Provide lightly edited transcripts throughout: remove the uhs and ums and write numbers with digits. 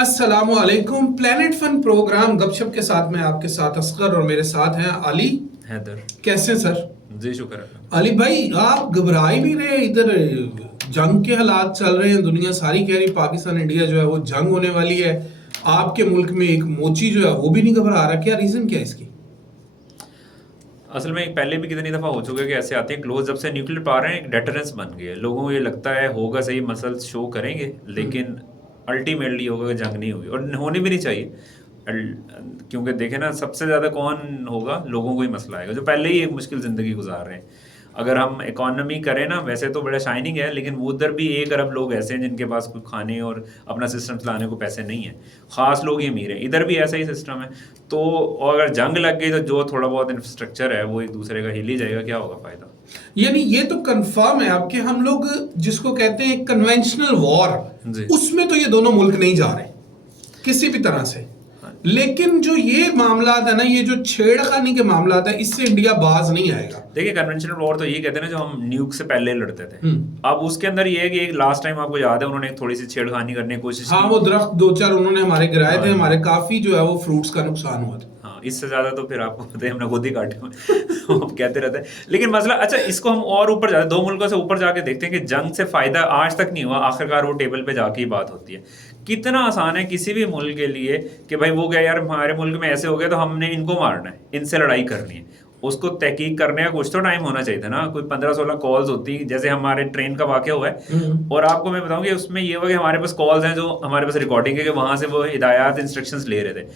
अस्सलाम वालेकुम। Planet fun programme गपशप के साथ में आपके साथ असगर और मेरे साथ हैं अली हैदर। कैसे सर? जी शुक्र है। अली भाई आप घबरा ही नहीं रहे? इधर जंग के हालात चल रहे हैं, दुनिया सारी कह रही पाकिस्तान इंडिया जो है वो जंग होने वाली है। आपके मुल्क में एक मोची जो है वो भी नहीं घबरा रहा, क्या रीजन क्या है इसकी? असल में पहले भी कितनी दफ़ा हो चुका है कि ऐसे आते हैं क्लोज, जब से न्यूक्लियर पावर है एक डेटरेंस बन गई है। लोगों को ये लगता है होगा सही, मसल शो करेंगे, लेकिन अल्टीमेटली होगा कि जंग नहीं होगी और होनी भी नहीं चाहिए। क्योंकि देखें ना, सबसे ज़्यादा कौन होगा, लोगों को ही मसला आएगा जो पहले ही एक मुश्किल ज़िंदगी गुजार रहे हैं। अगर हम इकॉनमी करें ना, वैसे तो बड़ा शाइनिंग है, लेकिन वो उधर भी 1 अरब लोग ऐसे हैं जिनके पास कुछ खाने और अपना सिस्टम चलाने को पैसे नहीं है। ख़ास लोग ही अमीर हैं, इधर भी ऐसा ही सिस्टम है। तो अगर जंग लग गई तो जो थोड़ा बहुत इंफ्रास्ट्रक्चर है वो एक दूसरे का हिल ही जाएगा, क्या होगा फ़ायदा? यानी ये तो कंफर्म है आपके, हम लोग जिसको कहते हैं कन्वेंशनल वॉर, उसमें तो ये दोनों मुल्क नहीं जा रहे किसी भी तरह से। लेकिन जो ये मामला है ना, ये जो छेड़खानी के मामला है, इससे इंडिया बाज नहीं आएगा। देखिए, कन्वेंशनल वॉर तो ये कहते हैं ना, जो हम न्यूक से पहले लड़ते थे। अब उसके अंदर ये है कि एक लास्ट टाइम आपको याद है उन्होंने थोड़ी सी छेड़खानी करने की कोशिश हाँ, की। वो दरख्त 2-4 उन्होंने हमारे गिराए थे, हमारे काफी जो है वो फ्रूट्स का नुकसान हुआ था। हाँ, इससे ज्यादा तो फिर आपको पता है हमने खुद ही काटे हुए हम कहते रहते हैं। लेकिन मसला, अच्छा इसको हम और ऊपर जाते, 2 मुल्कों से ऊपर जाके देखते हैं कि जंग से फायदा आज तक नहीं हुआ, आखिरकार वो टेबल पे जाके ही बात होती है। कितना आसान है किसी भी मुल्क के लिए कि भाई वो गया यार, हमारे मुल्क में ऐसे हो गया तो हमने इनको मारना है, इनसे लड़ाई करनी है। उसको तहकीक करने का कुछ तो टाइम होना चाहिए था ना। कोई 15-16 कॉल्स होती, जैसे हमारे ट्रेन का वाक़या हुआ है। और आपको मैं बताऊं कि उसमें ये हुआ कि हमारे पास कॉल्स हैं, जो हमारे पास रिकॉर्डिंग है कि वहां से वो हिदायत इंस्ट्रक्शंस ले रहे थे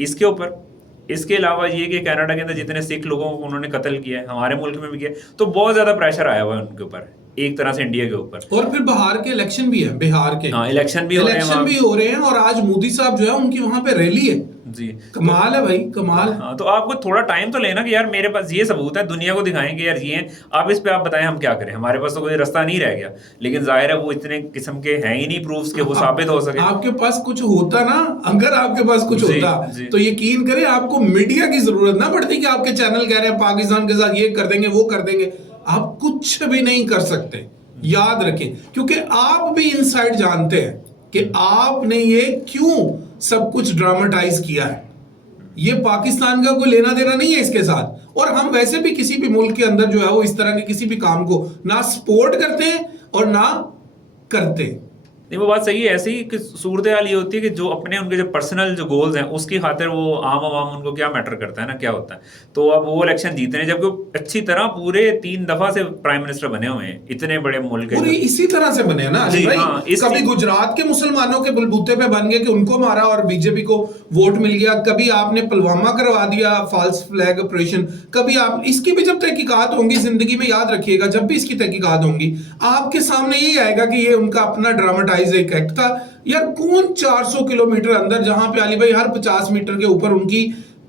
इसके ऊपर। इसके अलावा ये कि कनाडा के अंदर जितने सिख लोगों को उन्होंने कत्ल किया है, हमारे मुल्क में भी किया, तो बहुत ज्यादा प्रेशर आया हुआ है उनके ऊपर, एक तरह से इंडिया के ऊपर। और फिर बाहर के इलेक्शन भी है, बिहार के इलेक्शन भी हो रहे हैं और आज मोदी साहब जो है उनकी वहां पे रैली है जी। कमाल है भाई, कमाल है। हाँ, तो आपको थोड़ा टाइम तो लेना कि यार मेरे पास ये सबूत है, दुनिया को दिखाएं कि यार ये हैं, आप इस पे आप बताएं हम क्या करें। हमारे पास तो कोई रास्ता नहीं रह गया, लेकिन जाहिर है वो इतने किस्म के हैं ही नहीं प्रूफ्स के वो साबित हो सके। आपके पास कुछ होता ना, अगर आपके पास कुछ होता तो यकीन करें आपको मीडिया की जरूरत ना पड़ती कि आपके चैनल कह रहे हैं पाकिस्तान के साथ ये कर देंगे वो कर देंगे। आप कुछ भी नहीं कर सकते, याद रखें, क्योंकि आप भी इनसाइड जानते हैं कि आपने ये क्यों सब कुछ ड्रामेटाइज किया है। ये पाकिस्तान का कोई लेना देना नहीं है इसके साथ। और हम वैसे भी किसी भी मुल्क के अंदर जो है वो इस तरह के किसी भी काम को ना सपोर्ट करते हैं और ना करते। नहीं, वो बात सही है। ऐसे ही कि सूरत हाल ये होती है कि जो अपने उनके जो पर्सनल जो गोल्स हैं उसकी खातिर वो आम आवाम उनको क्या मैटर करता है ना, क्या होता है। तो अब वो इलेक्शन जीते हैं, जबकि अच्छी तरह पूरे 3 दफा से प्राइम मिनिस्टर बने हुए हैं इतने बड़े मुल्क के। और इसी तरह से बने ना भाई। हाँ, कभी गुजरात के मुसलमानों के बलबूते पे बन गए कि उनको मारा और बीजेपी को वोट मिल गया। कभी आपने पुलवामा करवा दिया, फॉल्स फ्लैग ऑपरेशन। कभी आप इसकी भी जब तहकीकात होंगी जिंदगी में, याद रखिएगा, जब भी इसकी तहकीकात होंगी आपके सामने यही आएगा कि ये उनका अपना ड्रामेटाइज एक एक्ट था। यार कौन 400 किलोमीटर अंदर, जहां पे अली भाई हर 50 मीटर के ऊपर उनकी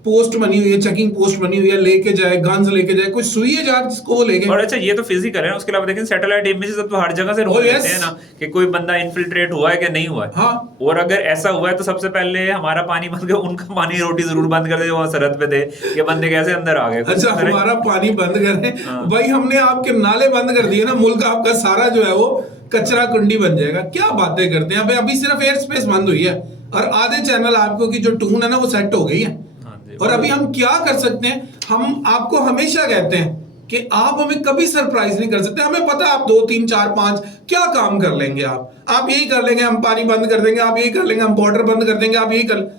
पोस्ट बनी हुई है, चेकिंग पोस्ट बनी हुई है, लेके जाए गन्स लेके जाए, कुछ सुई है जार जिसको वो लेके। और अच्छा ये तो फिजिकल है ना, उसके अलावा देखें सैटेलाइट इमेजेस अब तो हर जगह से रोक लेते हैं ना कि कोई बंदा इन्फिल्ट्रेट हुआ है कि नहीं हुआ है। हाँ। और अगर ऐसा हुआ है तो सबसे पहले हमारा पानी बंद कर, उनका पानी रोटी जरूर बंद कर दे जो वहां सरहद पे थे, कि बंदे कैसे अंदर आ गए। अच्छा, हमारा पानी बंद करें भाई, हमने आपके नाले बंद कर दिए ना, मुल्क आपका सारा जो है वो कचरा कुंडी बन जाएगा। क्या बातें करते हैं भाई। अभी सिर्फ एयर स्पेस बंद हुई है और आधे चैनल आपको की जो टून है ना वो सेट हो गई है। और अभी हम क्या कर सकते हैं? हम आपको हमेशा कहते हैं कि आप हमें कभी सरप्राइज नहीं कर सकते। हमें पता है आप 2, 3, 4, 5 क्या काम कर लेंगे। आप यही कर लेंगे, हम पानी बंद कर देंगे, आप यही कर लेंगे, हम बॉर्डर बंद कर देंगे, आप यही कर।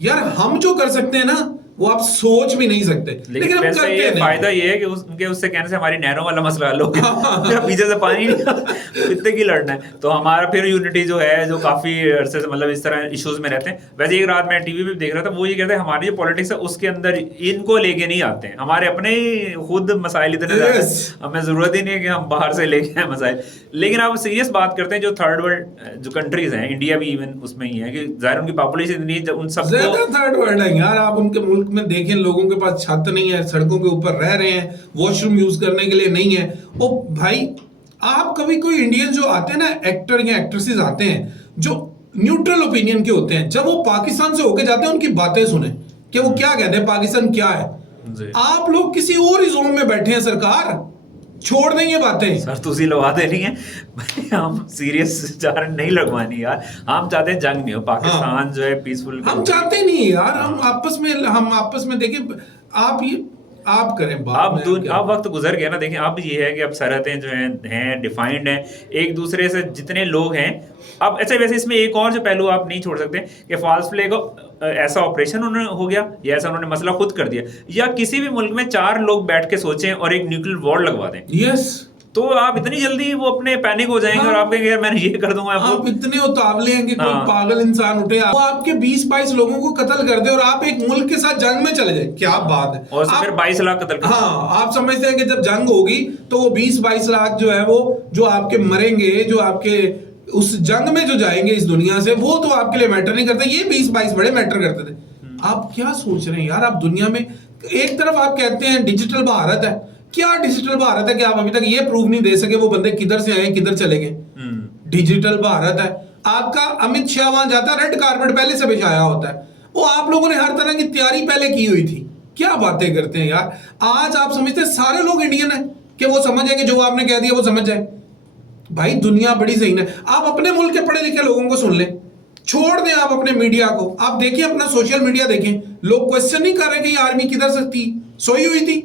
यार हम जो कर सकते हैं ना वो आप सोच भी नहीं सकते। लेकिन हम करते ये फायदा ये है कि उनके उससे कहने से हमारी नहरों वाला मसला हल हो गया। पीछे से पानी इतने की लड़ना है, तो हमारा फिर यूनिटी जो है, जो काफी अरसे से मतलब इस तरह इश्यूज में रहते हैं। वैसे एक रात मैं टीवी पे देख रहा था, वो ये कहते हैं हमारी जो पॉलिटिक्स है उसके अंदर इनको लेके नहीं आते हैं, हमारे अपने ही खुद मसाइल इतने ज्यादा, हमें जरूरत ही नहीं है कि हम बाहर से लेके आए मसाइल। लेकिन आप सीरियस बात करते हैं, जो थर्ड वर्ल्ड जो कंट्रीज हैं, इंडिया भी इवन उसमें ही है, कि जाहिर उनकी पॉपुलेशन इतनी, उन सबको थर्ड वर्ल्ड है यार। आप उनके मुल्क में देखें, लोगों के पास छत नहीं है, सड़कों के ऊपर रह रहे हैं, वॉशरूम यूज करने के लिए नहीं है। ओ भाई, आप कभी कोई इंडियन जो आते हैं ना, एक्टर या एक्ट्रेसेस आते हैं जो न्यूट्रल ओपिनियन के होते हैं, जब वो पाकिस्तान से होके जाते हैं उनकी बातें सुने कि वो क्या कहते हैं, पाकिस्तान क्या है। आप लोग किसी और ही जोन में बैठे हैं सरकार। छोड़ दें ये बातें। सर तुसी लगा दे नहीं है भाई, हम सीरियस जा रहे नहीं लगवानी यार, हम चाहते हैं जंग नहीं हो, पाकिस्तान जो है पीसफुल। हम चाहते नहीं यार, हम आपस में देखिए, आप करें बात। अब वक्त गुजर गया ना, देखिए अब ये है कि अब सरहदें जो हैं डिफाइंड हैं, एक दूसरे से जितने लोग हैं अब। अच्छा वैसे इसमें एक और जो पहलू आप नहीं छोड़ सकते कि फॉल्स फ्लैग ऐसा ऑपरेशन उन्होंने हो गया या ऐसा उन्होंने मसला खुद कर दिया, या किसी भी मुल्क में 4 लोग बैठ के सोचें और एक न्यूक्लियर वॉर लगवा दें, यस, तो आप इतनी जल्दी वो अपने पैनिक हो जाएंगे। हाँ, और आप कहेंगे यार मैंने ये कर दूंगा। आप इतने उतावले हैं कि कोई पागल इंसान उठे, वो आपके 20-22 लोगों को कत्ल कर दे और आप एक मुल्क के साथ जंग में चले जाए, क्या बात है। और फिर 22 लाख कत्ल। हाँ, आप समझते हैं कि जब जंग होगी तो वो 20-22 लाख जो है वो जो आपके मरेंगे, जो आपके उस जंग में जो जाएंगे इस दुनिया से, वो तो आपके लिए मैटर नहीं करते, ये 20-22 बड़े मैटर करते थे। आप क्या सोच रहे हैं यार। आप दुनिया में एक तरफ आप कहते हैं डिजिटल भारत है, क्या डिजिटल भारत है कि आप अभी तक ये प्रूव नहीं दे सके वो बंदे किधर से आए किधर चले गए। डिजिटल भारत है आपका, अमित शाह वहां जाता है, रेड कारपेट पहले से बिछाया होता है, वो आप लोगों ने हर तरह की तैयारी पहले की हुई थी। क्या बातें करते हैं यार। आज आप समझते हैं सारे लोग इंडियन है कि वो समझ जाए कि जो आपने कह दिया वो समझ जाए। भाई दुनिया बड़ी सही है। आप अपने मुल्क के पढ़े लिखे लोगों को सुन लें, छोड़ दें आप अपने मीडिया को। आप देखिए अपना सोशल मीडिया देखें, लोग क्वेश्चन नहीं कर रहे कि ये आर्मी किधर से थी, सोई हुई थी।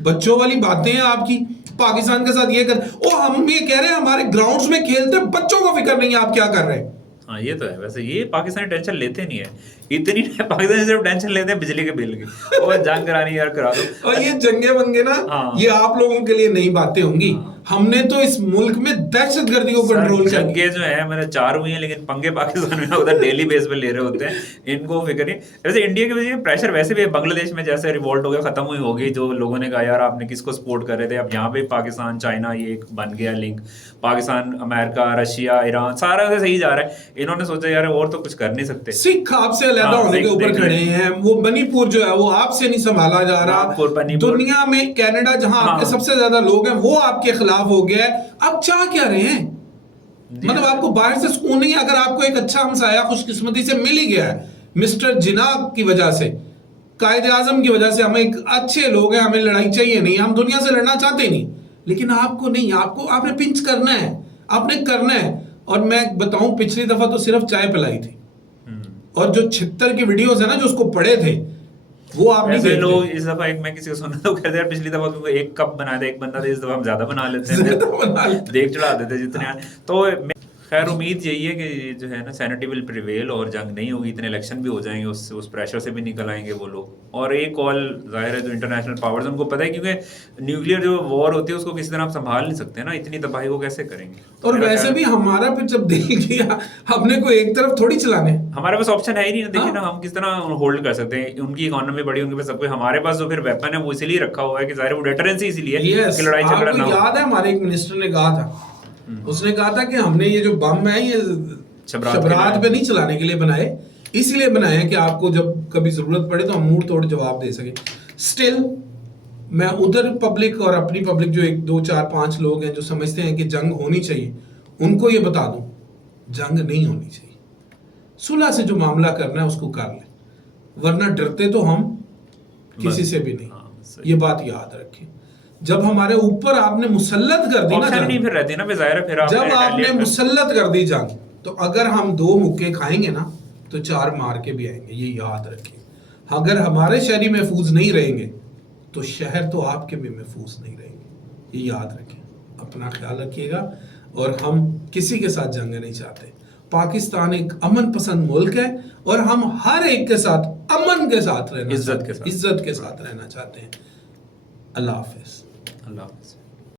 बच्चों वाली बातें हैं आपकी, पाकिस्तान के साथ ये कर, ओ हम ये कह रहे हैं हमारे ग्राउंड्स में खेलते बच्चों को फिक्र नहीं है, आप क्या कर रहे हैं। हाँ ये तो है। वैसे ये पाकिस्तानी टेंशन लेते नहीं है इतनी, पाकिस्तानी सिर्फ टेंशन लेते हैं बिजली के बिल की, और जंग करानी यार करा दो। और ये जंगे वंगे ना, ये आप लोगों के लिए नई बातें होंगी। हमने तो इस मुल्क में दहशतगर्दी को कंट्रोल किया। जंगे जो है मैंने 4 हुई हैं, लेकिन पंगे पाकिस्तान में उधर डेली बेस पे ले रहे होते हैं, इनको फिक्र नहीं। वैसे इंडिया के वजह प्रेशर वैसे भी बांग्लादेश में जैसे रिवॉल्ट हो गया, खत्म हुई होगी, जो लोगों ने कहा यार आपने किसको सपोर्ट कर रहे थे, अब यहाँ पे पाकिस्तान चाइना ये एक बन गया link, Pakistan America Russia Iran सारा से सही जा रहा है। इन्होंने सोचा यार और तो कुछ कर नहीं सकते, सिख आपसे अलग होने के ऊपर खड़े हैं, वो मणिपुर जो है वो आपसे नहीं संभाला जा रहा। दुनिया में कनाडा जहां आपके सबसे ज्यादा लोग हैं वो आपके खिलाफ हो गया है। अब चाह क्या रहे हैं, मतलब आपको बाहर से सुकून नहीं है। अगर आपको एक अच्छा हमसाया खुशकिस्मती से मिल ही गया है, मिस्टर जिन्ना की वजह से, कायद आजम की वजह से, हम एक अच्छे लोग हैं, हमें लड़ाई चाहिए नहीं, हम दुनिया से लड़ना चाहते नहीं, लेकिन आपको नहीं, आपने पिंच करना है, आपने करना है। और मैं बताऊं पिछली दफा तो सिर्फ चाय पिलाई थी, और जो 76 की वीडियोस है ना जो उसको पढ़े थे वो आप नहीं देखते। लोग इस दफा एक मैं किसी को सुना तो कहते हैं पिछली दफा क्योंकि 1 कप बनाया था एक बंदा था, इस दफा हम ज्यादा बना लेते हैं, देख चढ़ा देते जितने। तो खैर उम्मीद यही है कि जो है ना सैनिटी विल प्रिवेल और जंग नहीं होगी, इतने इलेक्शन भी हो जाएंगे, उस प्रेशर से भी निकल आएंगे वो लोग। और एक ऑल जाहिर है जो इंटरनेशनल पावर्स उनको पता है, क्योंकि न्यूक्लियर जो वॉर होती है उसको किसी तरह आप संभाल नहीं सकते ना, इतनी तबाही को कैसे करेंगे। और वैसे भी हमारा फिर जब दिल किया हमने को एक तरफ थोड़ी चलाने, हमारे पास ऑप्शन है ही नहीं। देखिए ना हम किस तरह होल्ड कर सकते हैं, उनकी इकोनॉमी बड़ी, उनके पास सब कुछ, हमारे पास जो फिर वेपन है वो इसीलिए रखा हुआ है कि जाहिर वो डेटरेंस ही इसीलिए कि लड़ाई झगड़ा ना हो। याद है हमारे एक मिनिस्टर ने कहा था, उसने कहा था कि हमने ये जो बम है ये शबरात पे नहीं चलाने के लिए बनाए, इसलिए बनाए कि आपको जब कभी जरूरत पड़े तो हम मुंह तोड़ जवाब दे सके। स्टिल मैं उधर पब्लिक और अपनी पब्लिक जो 1 2 4 5 लोग हैं जो समझते हैं कि जंग होनी चाहिए, उनको ये बता दूं जंग नहीं होनी चाहिए। सुलह से जो मामला करना है उसको कर ले, वरना डरते तो हम किसी से भी नहीं। ये बात याद रखें। जब हमारे ऊपर आपने मुसल्लत कर दी ना नहीं फिर रहती ना फिर जब आपने मुसल्लत कर दी जंग, तो अगर हम 2 मुक्के खाएंगे ना तो 4 मार के भी आएंगे, ये याद रखें। अगर हमारे शहरी महफूज नहीं रहेंगे तो शहर तो आपके भी महफूज नहीं रहेंगे, ये याद रखें। अपना ख्याल रखिएगा, और हम किसी के साथ जंग नहीं चाहते। पाकिस्तान एक अमन पसंद मुल्क है और हम हर एक के साथ अमन के साथ रहना, इज्जत के साथ रहना चाहते हैं। अल्लाह हाफिज। अल्लाह हाफिज।